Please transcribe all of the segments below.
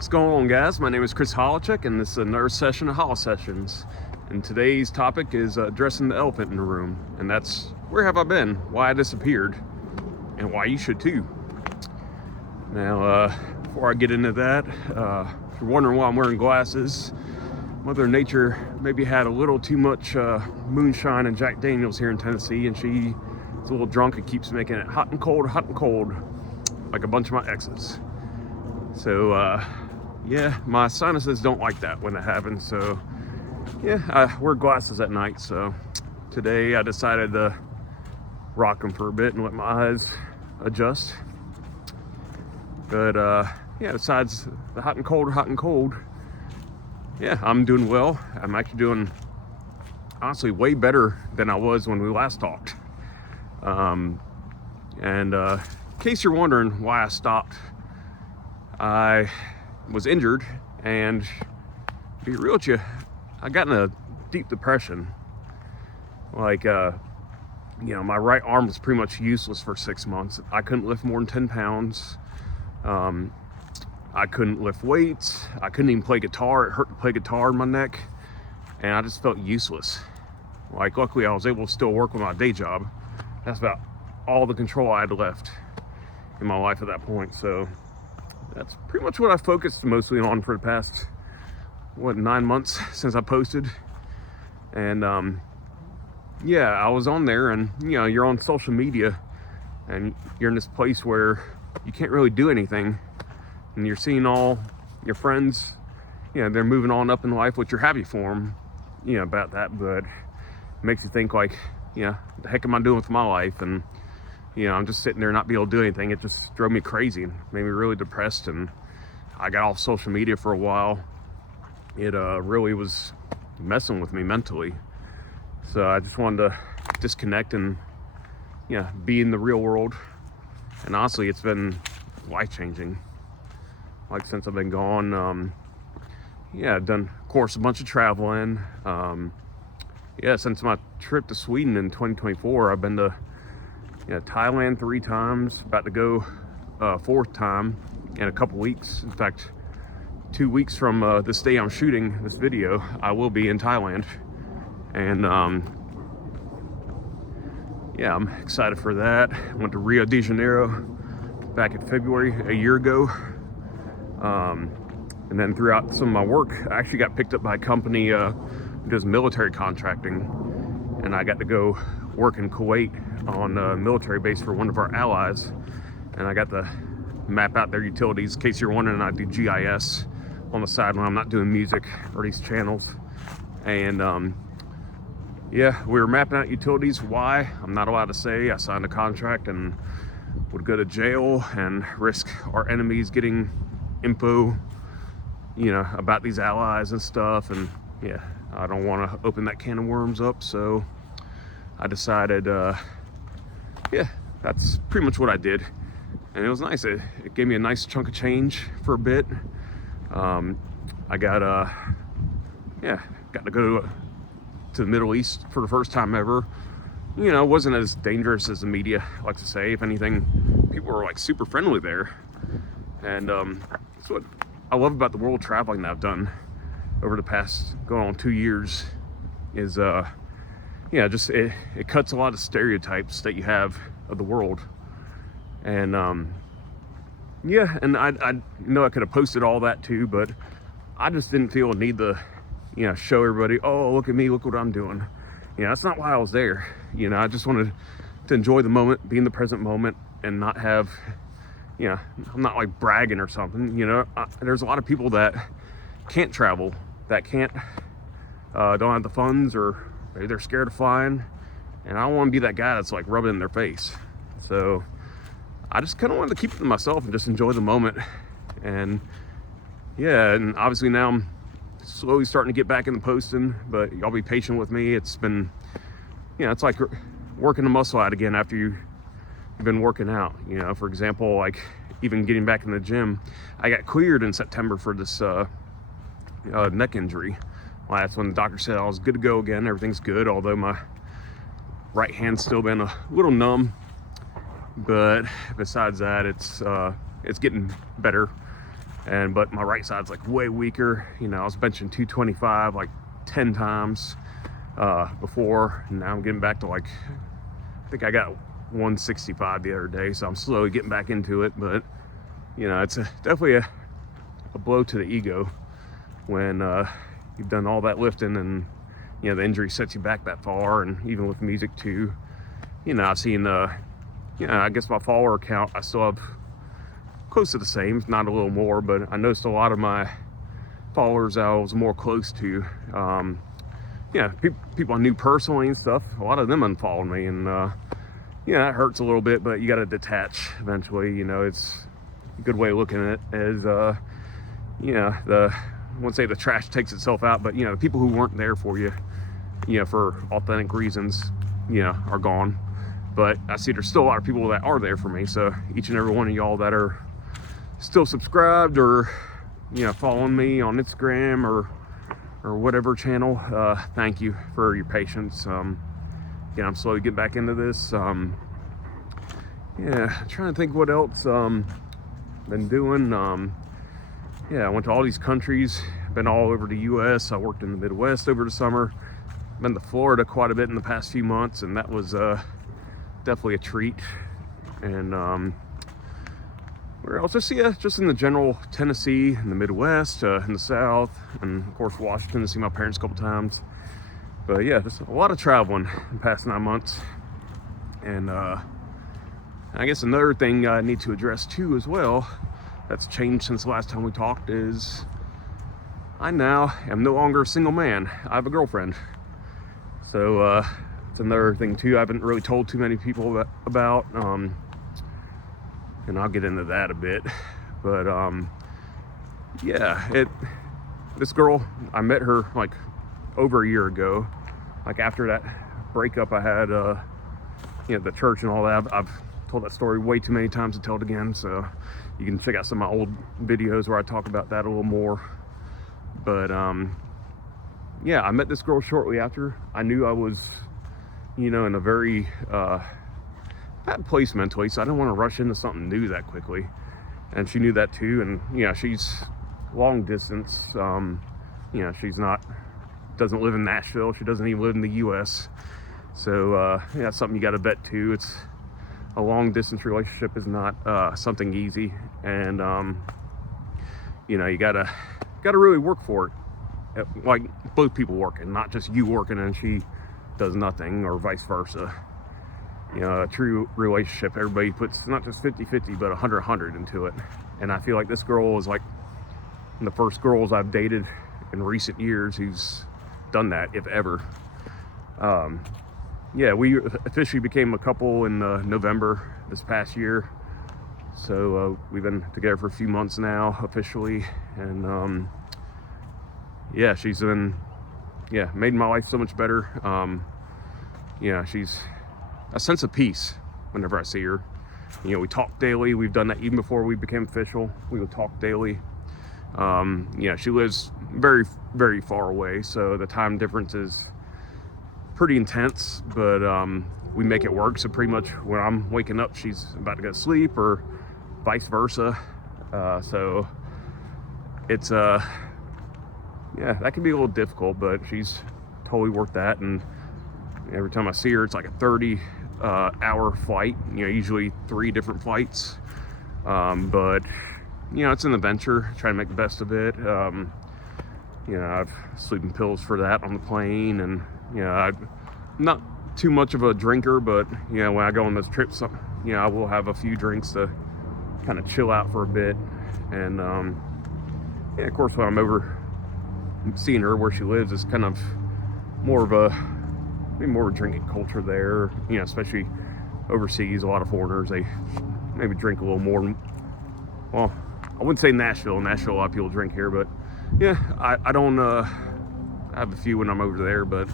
What's going on, guys? My name is Chris Holochek, and this is another session of Holo Sessions. And today's topic is addressing the elephant in the room, and that's where have I been, why I disappeared, and why you should too. Now, before I get into that, if you're wondering why I'm wearing glasses, Mother Nature maybe had a little too much moonshine and Jack Daniels here in Tennessee, and she's a little drunk and keeps making it hot and cold, like a bunch of my exes. So, yeah, my sinuses don't like that when that happens. So, yeah, I wear glasses at night. So, today I decided to rock them for a bit and let my eyes adjust. But, yeah, besides the hot and cold, yeah, I'm doing well. I'm actually doing, honestly, way better than I was when we last talked. In case you're wondering why I stopped, I was injured, and to be real with you, I got in a deep depression. Like, my right arm was pretty much useless for 6 months. I couldn't lift more than 10 pounds. I couldn't lift weights. I couldn't even play guitar. It hurt to play guitar in my neck, and I just felt useless. Like, luckily I was able to still work with my day job. That's about all the control I had left in my life at that point. So that's pretty much what I focused mostly on for the past, 9 months since I posted. And yeah, I was on there, and you're on social media, and you're in this place where you can't really do anything, and you're seeing all your friends, they're moving on up in life, which you're happy for them, about that. But it makes you think, like, the heck am I doing with my life? And I'm just sitting there not being able to do anything. It just drove me crazy and made me really depressed, and I got off social media for a while. It really was messing with me mentally. So I just wanted to disconnect and be in the real world. And honestly, it's been life-changing. Like, since I've been gone, I've done, of course, a bunch of traveling. Since my trip to Sweden in 2024, I've been to Thailand 3 times, about to go 4th time in a couple weeks. In fact, 2 weeks from this day I'm shooting this video, I will be in Thailand. And I'm excited for that. I went to Rio de Janeiro back in February a year ago. And then throughout some of my work, I actually got picked up by a company who does military contracting, and I got to go work in Kuwait on a military base for one of our allies, and I got to map out their utilities. In case you're wondering, I do GIS on the side when I'm not doing music or these channels. And we were mapping out utilities. Why? I'm not allowed to say. I signed a contract and would go to jail and risk our enemies getting info, about these allies and stuff. And I don't want to open that can of worms up. So I decided, that's pretty much what I did. And it was nice. It gave me a nice chunk of change for a bit. I got to go to the Middle East for the first time ever. It wasn't as dangerous as the media likes to say. If anything, people were like super friendly there. And that's what I love about the world traveling that I've done over the past going on 2 years is just it cuts a lot of stereotypes that you have of the world. And and I know I could have posted all that too, but I just didn't feel a need to show everybody, oh, look at me, look what I'm doing. That's not why I was there. I just wanted to enjoy the moment, be in the present moment, and not have I'm not like bragging or something. There's a lot of people that can't travel, that can't don't have the funds, or maybe they're scared of flying, and I don't want to be that guy that's like rubbing it in their face. So I just kind of wanted to keep it to myself and just enjoy the moment. And and obviously now I'm slowly starting to get back into posting, but y'all be patient with me. It's been it's like working a muscle out again after you've been working out. For example, like even getting back in the gym, I got cleared in September for this neck injury. Well, that's when the doctor said I was good to go again. Everything's good, although my right hand's still been a little numb. But besides that, it's getting better. but my right side's like way weaker. You know, I was benching 225 like 10 times before, and now I'm getting back to like, I think I got 165 the other day, so I'm slowly getting back into it. But you know, it's definitely a blow to the ego when you've done all that lifting and you know the injury sets you back that far. And even with music too, you know, I've seen you know, I guess my follower count I still have close to the same, if not a little more, but I noticed a lot of my followers I was more close to, yeah, people I knew personally and stuff, a lot of them unfollowed me, and yeah, that hurts a little bit, but you got to detach eventually. You know, it's a good way of looking at it as you know, I won't say the trash takes itself out, but you know, the people who weren't there for you, you know, for authentic reasons, you know, are gone. But I see there's still a lot of people that are there for me, so each and every one of y'all that are still subscribed or you know following me on Instagram or whatever channel, thank you for your patience. Again, I'm slowly getting back into this. Yeah, trying to think what else been doing. Yeah, I went to all these countries, been all over the US. I worked in the Midwest over the summer, been to Florida quite a bit in the past few months, and that was definitely a treat. And where else? Just in the general Tennessee, in the Midwest, in the South, and of course Washington to see my parents a couple times. But yeah, just a lot of traveling in the past 9 months. And I guess another thing I need to address too as well, that's changed since the last time we talked, is I now am no longer a single man. I have a girlfriend. So it's another thing too I haven't really told too many people about. And I'll get into that a bit. But yeah, this girl, I met her like over a year ago. Like after that breakup I had, you know, the church and all that. I've told that story way too many times to tell it again, so you can check out some of my old videos where I talk about that a little more. But yeah, I met this girl shortly after. I knew I was, you know, in a very bad place mentally, so I didn't want to rush into something new that quickly. And she knew that too. And yeah, she's long distance. You know, doesn't live in Nashville. She doesn't even live in the US. So yeah, that's something you got to vet too. It's a long distance relationship is not something easy, and you know, you gotta really work for it. Like both people working, not just you working and she does nothing, or vice versa. You know, a true relationship, everybody puts not just 50-50 but 100-100 into it. And I feel like this girl is like the first girls I've dated in recent years who's done that, if ever. Yeah, we officially became a couple in November this past year. So we've been together for a few months now officially, and yeah, she's been made my life so much better. Yeah, she's a sense of peace whenever I see her. You know, we talk daily. We've done that even before we became official. We would talk daily. Yeah, she lives very, very far away, so the time difference is pretty intense, but we make it work. So pretty much when I'm waking up, she's about to go to sleep, or vice versa. So it's yeah, that can be a little difficult, but she's totally worth that. And every time I see her, it's like a 30-hour flight, you know, usually 3 different flights. But you know, it's an adventure, try to make the best of it. You know, I've sleeping pills for that on the plane, and you know, I'm not too much of a drinker, but you know, when I go on those trips, you know, I will have a few drinks to kind of chill out for a bit. And yeah, of course, when I'm over seeing her where she lives, it's kind of more of a drinking culture there. You know, especially overseas, a lot of foreigners, they maybe drink a little more. Well, I wouldn't say Nashville. Nashville, a lot of people drink here, but yeah, I don't. I have a few when I'm over there, but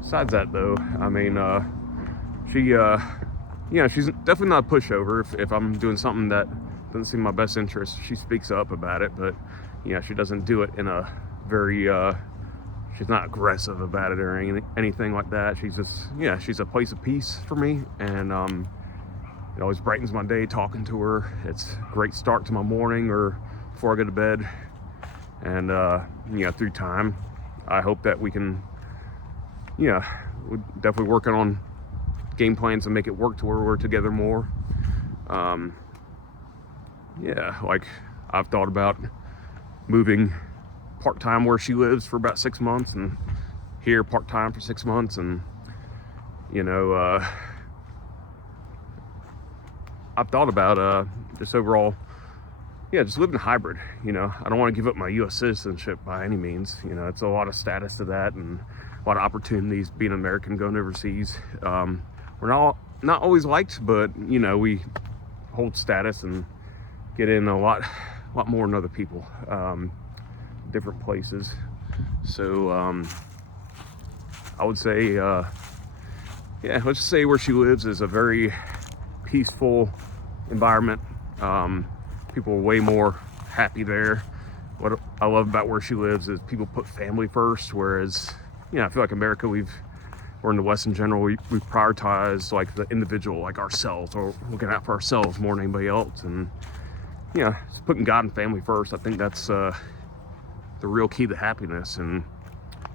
besides that, though, I mean, she, yeah, she's definitely not a pushover. If I'm doing something that doesn't seem my best interest, she speaks up about it. But yeah, she doesn't do it in a very. She's not aggressive about it or anything like that. She's just, yeah, she's a place of peace for me, and It always brightens my day talking to her. It's a great start to my morning or before I go to bed. And, through time, I hope that we can, we're definitely working on game plans to make it work to where we're together more. Like I've thought about moving part-time where she lives for about 6 months and here part-time for 6 months. And, I've thought about just overall, just living hybrid. I don't want to give up my U.S. citizenship by any means. It's a lot of status to that and a lot of opportunities being American, going overseas. We're not always liked, but we hold status and get in a lot more than other people, different places. So I would say, let's just say where she lives is a very peaceful environment. People are way more happy there. What I love about where she lives is people put family first, whereas I feel like America, or in the West in general, we prioritize like the individual, like ourselves, or looking out for ourselves more than anybody else. And just putting God and family first, I think that's the real key to happiness. And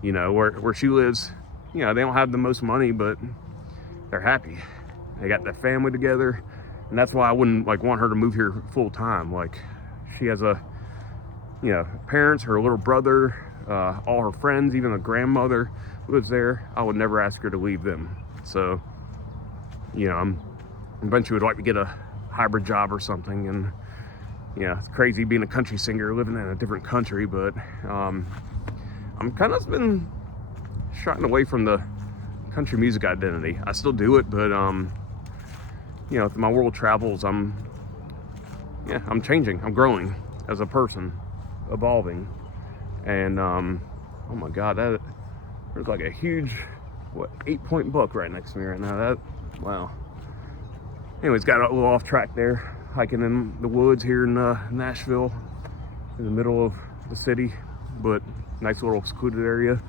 where she lives, they don't have the most money, but they're happy. They got their family together, and that's why I wouldn't want her to move here full time. Like she has parents, her little brother, all her friends, even a grandmother who lives there. I would never ask her to leave them. So I'm eventually would like to get a hybrid job or something. And it's crazy being a country singer living in a different country, but I'm kind of been shying away from the country music identity. I still do it, but with my world travels, I'm changing. I'm growing as a person, evolving. And oh my God, there's like a huge 8-point book right next to me right now. Wow. Anyways, got a little off track there, hiking in the woods here in Nashville, in the middle of the city, but nice little secluded area.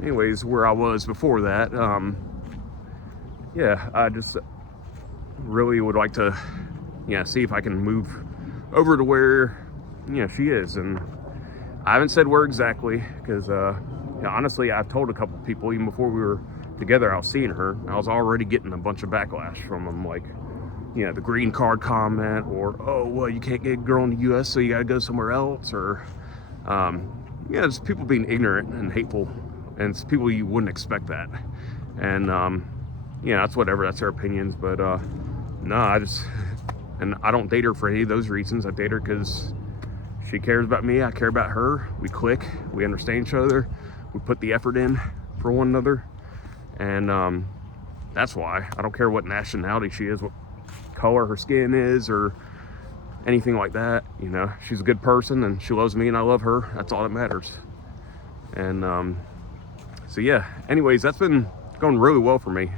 Anyways, where I was before that, I just really would like to, see if I can move over to where, she is. And I haven't said where exactly, because, honestly, I've told a couple people, even before we were together, I was seeing her, I was already getting a bunch of backlash from them, like, the green card comment, or, oh, well, you can't get a girl in the U.S., so you got to go somewhere else, or, just people being ignorant and hateful, and it's people you wouldn't expect that. And, that's whatever, that's their opinions, but, no, I don't date her for any of those reasons. I date her because she cares about me, I care about her, we click, we understand each other, we put the effort in for one another, and that's why. I don't care what nationality she is, what color her skin is, or anything like that. She's a good person and she loves me and I love her. That's all that matters. And anyways, that's been going really well for me.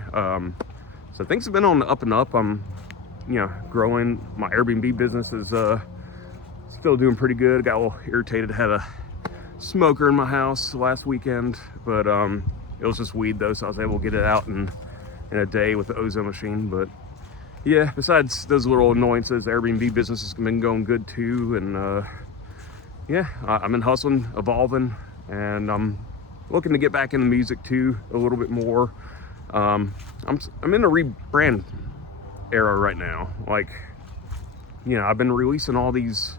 So things have been on the up and up. I'm growing. My Airbnb business is still doing pretty good. Got a little irritated, had a smoker in my house last weekend, but it was just weed though, so I was able to get it out in a day with the ozone machine. But besides those little annoyances, the Airbnb business has been going good too. And I've been hustling, evolving, and I'm looking to get back into music too a little bit more. I'm in a rebrand era right now. Like, I've been releasing all these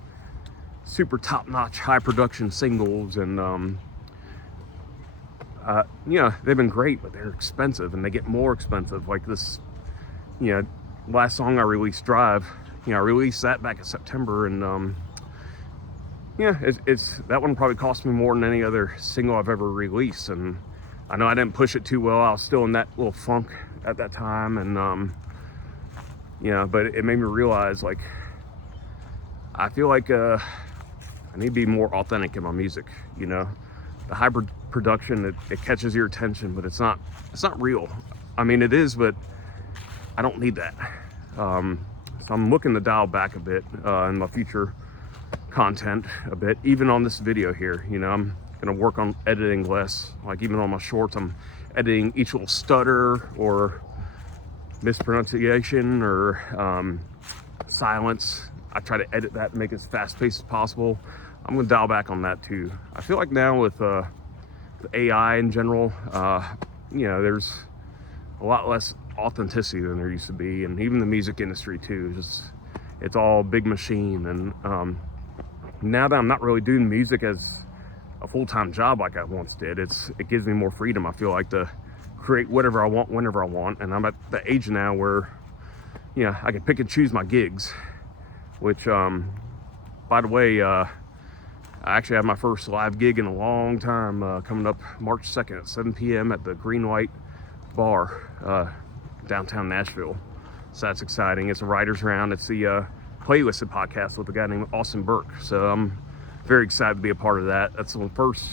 super top-notch high production singles, and they've been great, but they're expensive and they get more expensive. Like this, last song I released, Drive, I released that back in September, and it's that one probably cost me more than any other single I've ever released. And I know I didn't push it too well. I was still in that little funk at that time, and but it made me realize, like, I feel like I need to be more authentic in my music. The hybrid production, it catches your attention, but it's not real. I mean, it is, but I don't need that. So I'm looking to dial back a bit in my future content a bit, even on this video here. I'm gonna work on editing less. Like, even on my shorts, I'm editing each little stutter or mispronunciation or silence. I try to edit that and make it as fast-paced as possible. I'm gonna dial back on that too. I feel like now with the AI in general, there's a lot less authenticity than there used to be, and even the music industry too. It's all big machine, and now that I'm not really doing music as a full-time job like I once did, it gives me more freedom. I feel like to create whatever I want whenever I want, and I'm at the age now where I can pick and choose my gigs, which by the way, I actually have my first live gig in a long time coming up March 2nd at 7 p.m. at the Green White Bar, downtown Nashville. So that's exciting. It's a writer's round. It's the Playlisted podcast with a guy named Austin Burke. So I'm very excited to be a part of that. That's the first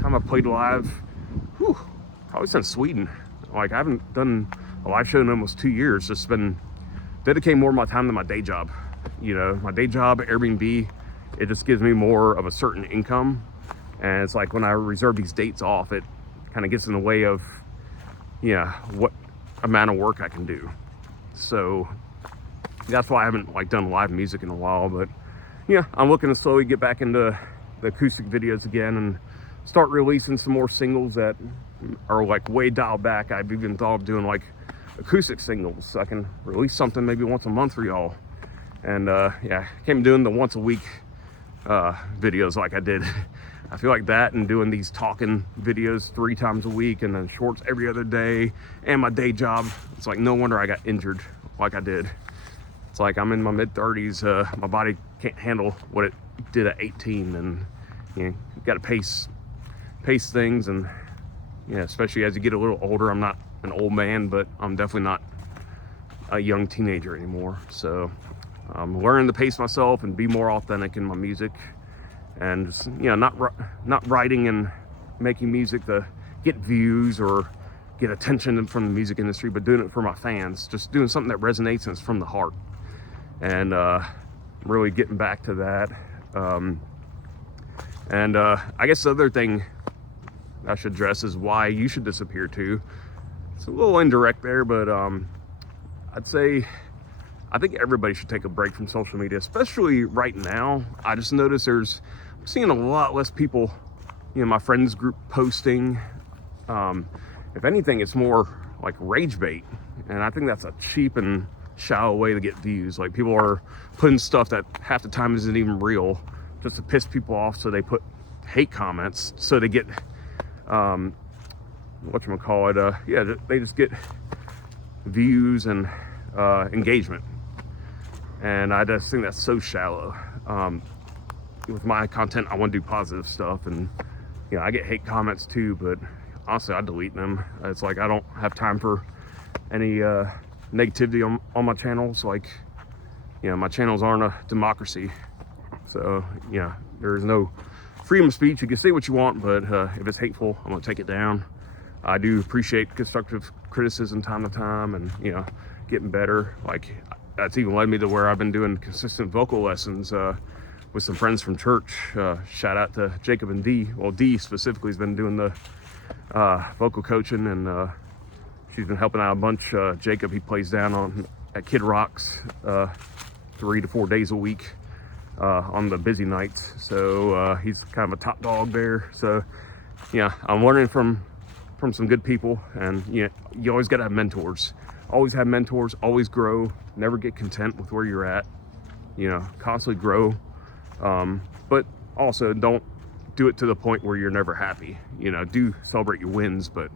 time I played live, probably since Sweden. Like, I haven't done a live show in almost 2 years. Just been dedicating more of my time to my day job. My day job, Airbnb, it just gives me more of a certain income. And it's like when I reserve these dates off, it kind of gets in the way of, what amount of work I can do. So that's why I haven't done live music in a while. But I'm looking to slowly get back into the acoustic videos again and start releasing some more singles that are way dialed back. I've even thought of doing acoustic singles, so I can release something maybe once a month for y'all. And came doing the once a week videos like I did. I feel like that, and doing these talking videos 3 times a week, and then shorts every other day, and my day job. It's like no wonder I got injured like I did. It's like I'm in my mid-30s. My body can't handle what it did at 18, and you got to pace things. And especially as you get a little older. I'm not an old man, but I'm definitely not a young teenager anymore. So I'm learning to pace myself and be more authentic in my music, and just, not writing and making music to get views or get attention from the music industry, but doing it for my fans, just doing something that resonates and it's from the heart. And really getting back to that. I guess the other thing I should address is why you should disappear too. It's a little indirect there, but I'd say I think everybody should take a break from social media, especially right now. I just noticed I'm seeing a lot less people, my friends group posting. If anything, it's more like rage bait, and I think that's a cheap and shallow way to get views. Like, people are putting stuff that half the time isn't even real just to piss people off, so they put hate comments so they get they just get views and engagement. And I just think that's so shallow. With my content, I want to do positive stuff, and I get hate comments too, but honestly, I delete them. It's like I don't have time for any negativity on my channels. Like, my channels aren't a democracy, so there's no freedom of speech. You can say what you want, but if it's hateful, I'm gonna take it down. I do appreciate constructive criticism time to time, and getting better. Like, that's even led me to where I've been doing consistent vocal lessons with some friends from church. Shout out to Jacob and Dee. Well, Dee specifically has been doing the vocal coaching, and she's been helping out a bunch. Jacob, he plays down at Kid Rock's 3 to 4 days a week on the busy nights. So he's kind of a top dog there. So I'm learning from some good people, and you always got to have mentors. Always have mentors, always grow, never get content with where you're at, constantly grow. But also don't do it to the point where you're never happy. Do celebrate your wins, but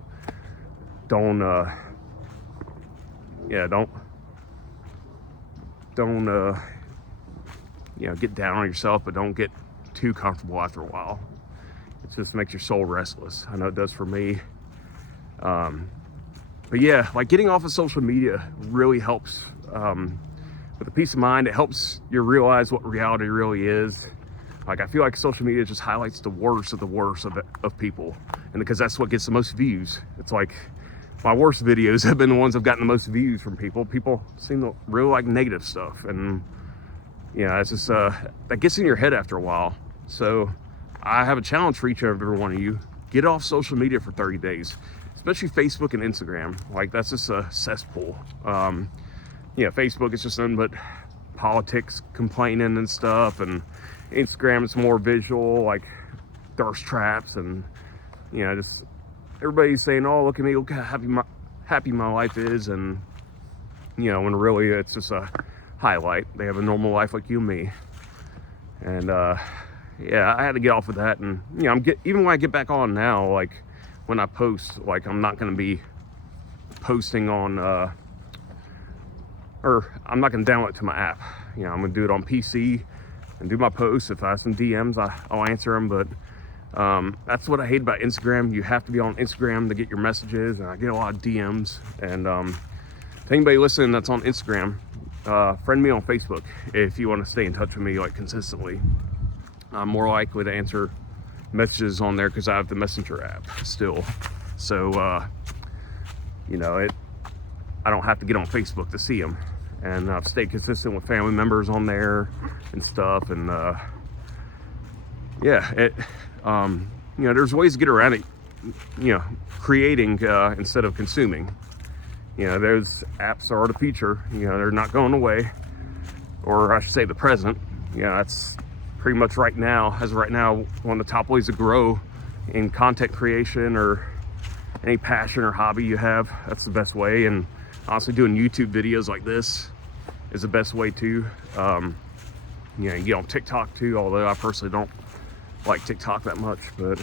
don't get down on yourself, but don't get too comfortable after a while. It just makes your soul restless. I know it does for me. But yeah, like, getting off of social media really helps with the peace of mind. It helps you realize what reality really is. Like, I feel like social media just highlights the worst of the worst of people, and because that's what gets the most views. It's like my worst videos have been the ones that have gotten the most views from people. People seem to really like negative stuff, and it's just that gets in your head after a while. So I have a challenge for each and every one of you. Get off social media for 30 days. especially Facebook and Instagram. Like, that's just a cesspool. Yeah, Facebook is just nothing but politics, complaining and stuff, and Instagram is more visual, like thirst traps, and just everybody's saying, "Oh, look at me, look how happy my life is," and when really it's just a highlight. They have a normal life like you and me, and yeah, I had to get off of that, and even when I get back on now, like when I post, like I'm not going to be posting on, or I'm not going to download it to my app. I'm going to do it on PC and do my posts. If I have some DMs, I'll answer them, but that's what I hate about Instagram. You have to be on Instagram to get your messages, and I get a lot of DMs. And to anybody listening that's on Instagram, friend me on Facebook if you want to stay in touch with me like consistently. I'm more likely to answer messages on there because I have the Messenger app still. So I don't have to get on Facebook to see them, and I've stayed consistent with family members on there and stuff. And there's ways to get around it, creating instead of consuming. Those apps are the future. They're not going away, or I should say the present. That's pretty much right now, as of right now, one of the top ways to grow in content creation or any passion or hobby you have. That's the best way. And honestly, doing YouTube videos like this is the best way too. You get on TikTok too, although I personally don't like TikTok that much, but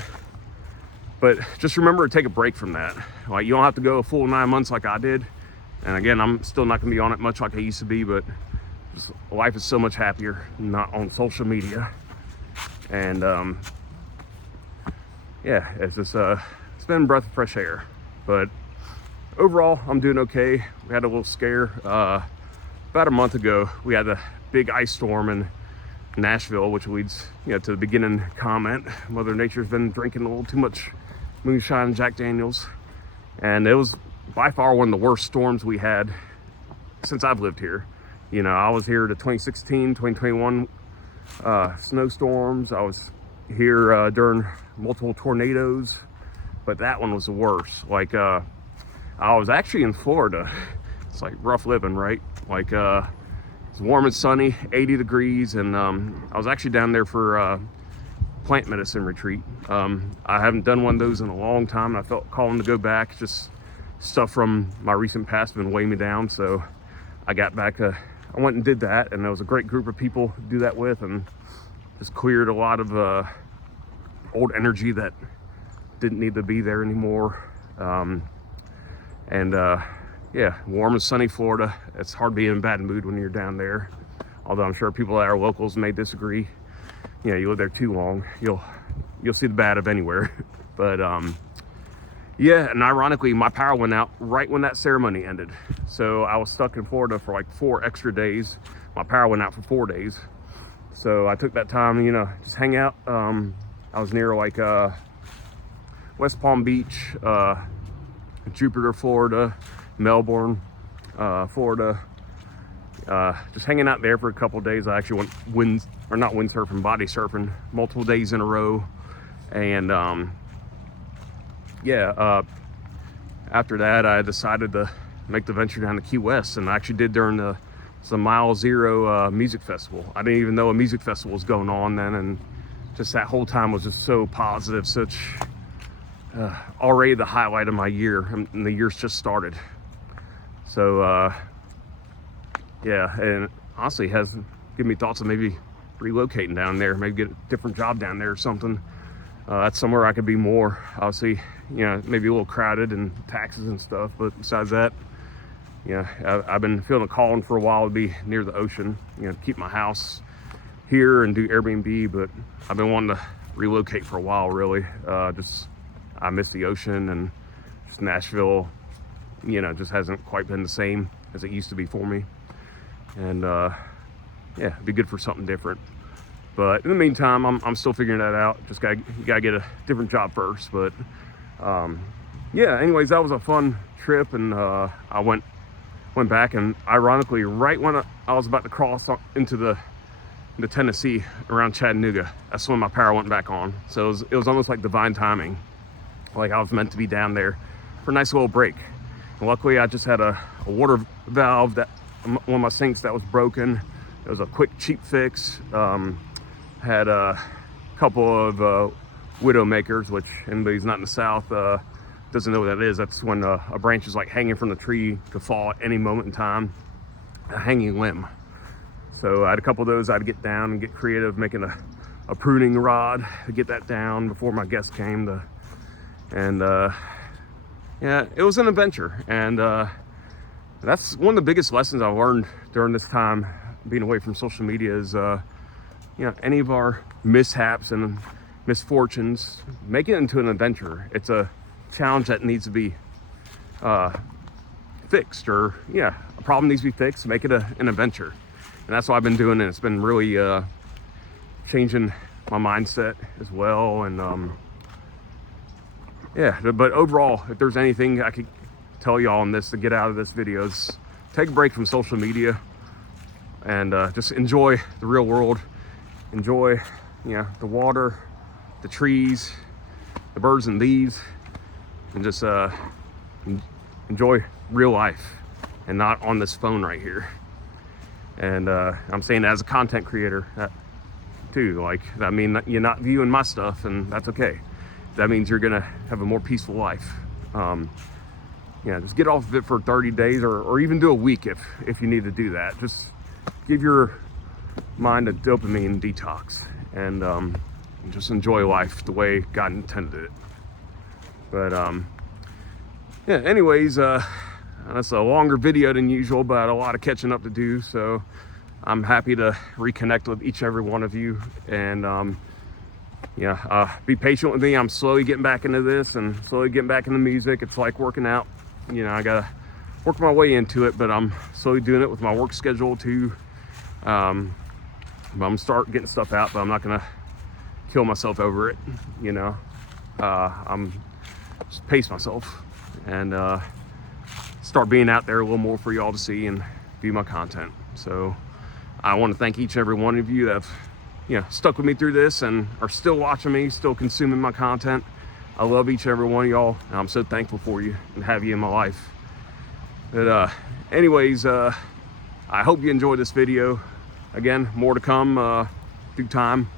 just remember to take a break from that. Like, you don't have to go a full 9 months like I did. And again, I'm still not gonna be on it much like I used to be, but just, life is so much happier not on social media. And yeah, it's just it's been a breath of fresh air. But overall, I'm doing okay. We had a little scare about a month ago. We had a big ice storm in Nashville, which leads to the beginning comment. Mother Nature's been drinking a little too much moonshine and Jack Daniels, and it was by far one of the worst storms we had since I've lived here. I was here to 2016, 2021 snowstorms. I was here during multiple tornadoes, but that one was the worst. Like, I was actually in Florida. It's like rough living, right? Like, it's warm and sunny, 80 degrees, and I was actually down there for plant medicine retreat. I haven't done one of those in a long time, and I felt calling to go back. Just stuff from my recent past been weighing me down, so I got back. I went and did that, and there was a great group of people to do that with, and just cleared a lot of old energy that didn't need to be there anymore. Yeah, warm and sunny Florida. It's hard to be in a bad mood when you're down there. Although I'm sure people that are locals may disagree. You live there too long, you'll see the bad of anywhere. But yeah, and ironically, my power went out right when that ceremony ended. So I was stuck in Florida for like 4 extra days. My power went out for 4 days. So I took that time, just hang out. I was near like West Palm Beach, Jupiter, Florida, Melbourne, Florida. Just hanging out there for a couple of days. I actually went not windsurfing, body surfing multiple days in a row. And after that, I decided to make the venture down to Key West, and I actually did during the Mile Zero music festival. I didn't even know a music festival was going on then, and just that whole time was just so positive, such already the highlight of my year, and the year's just started. So yeah, and honestly has given me thoughts of maybe relocating down there, maybe get a different job down there or something. That's somewhere I could be more, obviously, maybe a little crowded and taxes and stuff, but besides that, I've been feeling a calling for a while to be near the ocean, to keep my house here and do Airbnb, but I've been wanting to relocate for a while, really. I miss the ocean, and just Nashville, just hasn't quite been the same as it used to be for me. And yeah, it'd be good for something different. But in the meantime, I'm still figuring that out. Just gotta get a different job first. But yeah, anyways, that was a fun trip, and I went back, and ironically, right when I was about to cross into the Tennessee around Chattanooga, that's when my power went back on. So it was almost like divine timing. Like I was meant to be down there for a nice little break. And luckily I just had a water valve, that one of my sinks that was broken. It was a quick, cheap fix. Had a couple of widow makers, which anybody's not in the South doesn't know what that is. That's when a branch is like hanging from the tree to fall at any moment in time, a hanging limb. So I had a couple of those. I had to get down and get creative, making a pruning rod to get that down before my guest came. Yeah, it was an adventure, and that's one of the biggest lessons I've learned during this time being away from social media is, any of our mishaps and misfortunes, make it into an adventure. It's a challenge that needs to be fixed, or a problem needs to be fixed. Make it an adventure, and that's what I've been doing, and it's been really changing my mindset as well. And but overall, if there's anything I could tell y'all on this to get out of this video, is take a break from social media and just enjoy the real world. Enjoy the water, the trees, the birds and bees, and just enjoy real life and not on this phone right here. And I'm saying that as a content creator too. Like, I mean, you're not viewing my stuff, and that's okay. That means you're gonna have a more peaceful life. Just get off of it for 30 days or even do a week if you need to do that. Just give your mind a dopamine detox and just enjoy life the way God intended it. But anyways, that's a longer video than usual, but a lot of catching up to do. So I'm happy to reconnect with each and every one of you, and be patient with me. I'm slowly getting back into this and slowly getting back into music. It's like working out. I gotta work my way into it, but I'm slowly doing it with my work schedule too. But I'm gonna start getting stuff out, but I'm not gonna kill myself over it. I'm just pace myself and start being out there a little more for y'all to see and view my content. So I want to thank each and every one of you that have stuck with me through this and are still watching me, still consuming my content. I love each and every one of y'all, and I'm so thankful for you and have you in my life. But anyways, I hope you enjoyed this video. Again, more to come through time.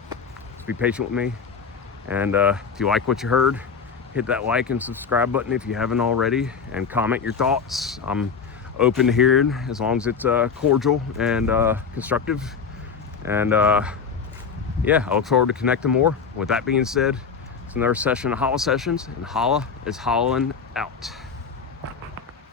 Just be patient with me. And if you like what you heard, hit that like and subscribe button if you haven't already, and comment your thoughts. I'm open to hearing, as long as it's cordial and constructive. And I look forward to connecting more. With that being said, it's another session of Holla Sessions, and Holla is hollering out.